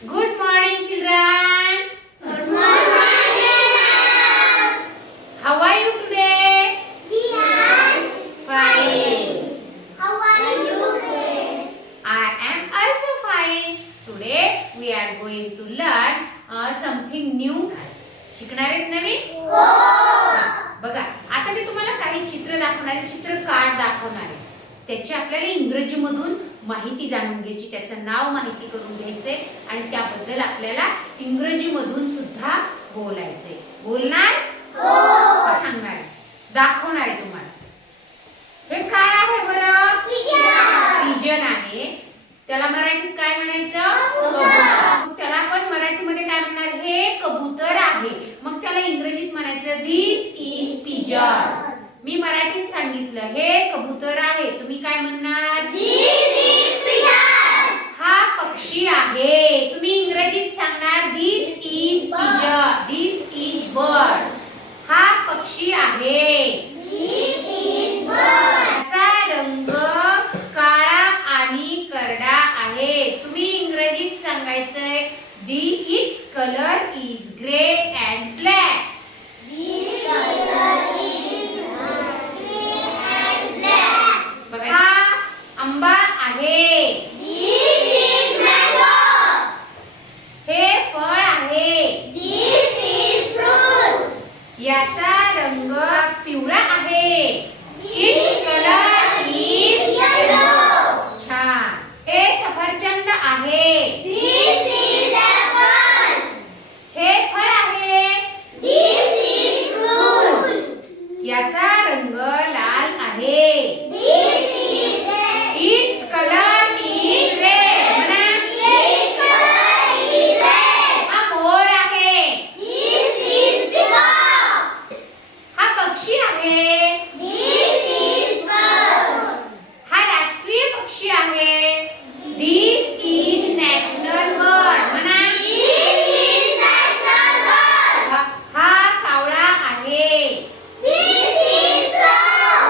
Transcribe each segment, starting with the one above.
Good morning, children. Good morning. How are you today? We are Fine. How are you today? I am also fine. Today we are going to learn something new. शिकणार आहेत नवीन? हो. बघा, आता मी तुम्हाला काही चित्र दाखवणार आहे, चित्र कार्ड दाखवणार आहे. त्याची आपल्याला इंग्रजी मधून माहिती जाणून घ्यायची, त्याचं नाव माहिती करून घ्यायचे आणि त्याबद्दल आपल्याला इंग्रजी मधून सुद्धा बोलायचे. बोलणार? हो. सांगणार आहे, दाखवणार आहे तुम्हाला. हे काय आहे बरं? पिजन आहे. त्याला मराठीत काय म्हणायचं? कबूतर. मग त्याला आपण मराठीमध्ये काय म्हणणार? हे कबूतर आहे. मग त्याला इंग्रजीत म्हणायचं दिस इज पिजन. मी मराठीत सांगितलं हे कबूतर आहे, तुम्ही काय म्हणणार? This is pigeon. हा पक्षी आहे, तुम्ही इंग्रजीत सांगणार this is pigeon. This is bird. हा पक्षी आहे. This is bird. त्याचा रंग काळा आणि करडा आहे, तुम्ही इंग्रजीत सांगायचंय it's colour is grey and black. This color is grey and black. बघा, हा आंबा आहे. This is mango. हे फळ आहे. This is fruit. याचा रंग पिवळा आहे. It's colour is Yellow. छान. हे सफरचंद आहे. This is apple. हे फळ आहे. This is fruit. याचा रंग लाल आहे. This is red. It's colour is red. म्हणा, Its color is red. हा मोर आहे. This is peacock. हा पक्षी आहे. This is bird. हा राष्ट्रीय पक्षी आहे. This is national bird. म्हणा, This is national bird. हा कावळा आहे. This is crow.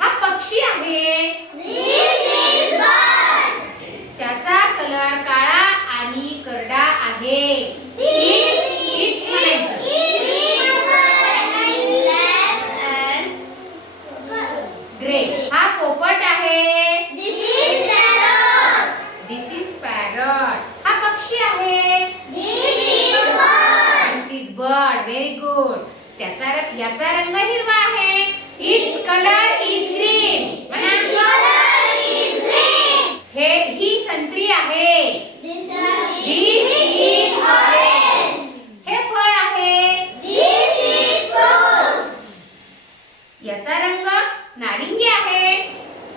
हा पक्षी आहे. This is bird. त्याचा कलर काळा आणि करडा आहे. इट्स म्हणायचं. ग्रे. हा पोपट आहे. This is parrot. हा पक्षी आहे. This is bird. Very good. याचा रंग हिरवा आहे. It's colour is green. ही संत्री आहे. This is orange. हे फळ आहे. याचा रंग नारिंगी आहे.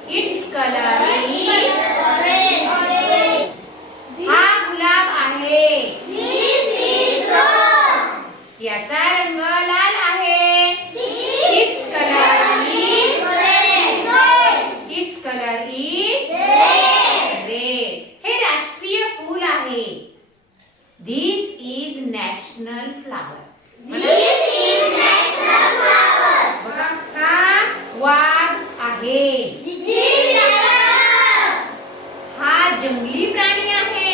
It's colour is. हा गुलाब आहे. याचा रंग लाल आहे. It's colour is. It's colour is red. हे राष्ट्रीय फूल आहे. This is national flower. बघा, हा वाघ आहे. हा जंगली प्राणी आहे.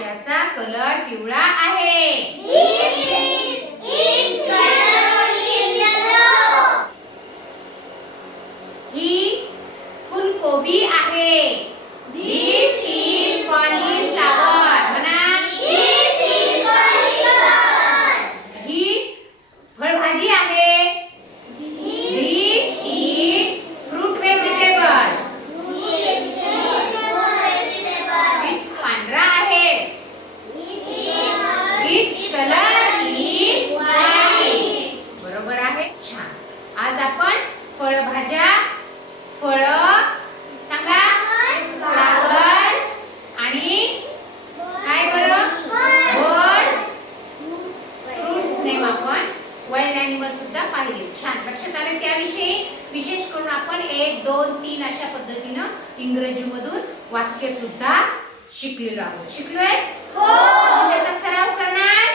याचा कलर पिवळा आहे. ही फुलकोबी आहे. This is cauliflower. म्हणा, ही फळभाजी आहे. This is fruit vegetable. It's पांढरा आहे. It's colour is white. बरोबर आहे. छान. आज आपण फळभाज्या, फळं सांगा, फ्लावर्स आणि काय बरं, बर्ड्स, फ्रुट्स नेम आपण वाईल्ड ॲनिमल सुद्धा पाहिले. छान. लक्षात आलं त्याविषयी. विशेष करून आपण 1, 2, 3 अशा पद्धतीनं इंग्रजी मधून वाक्य सुद्धा शिकलेलो आहोत. शिकलोय? त्याचा सराव करणार.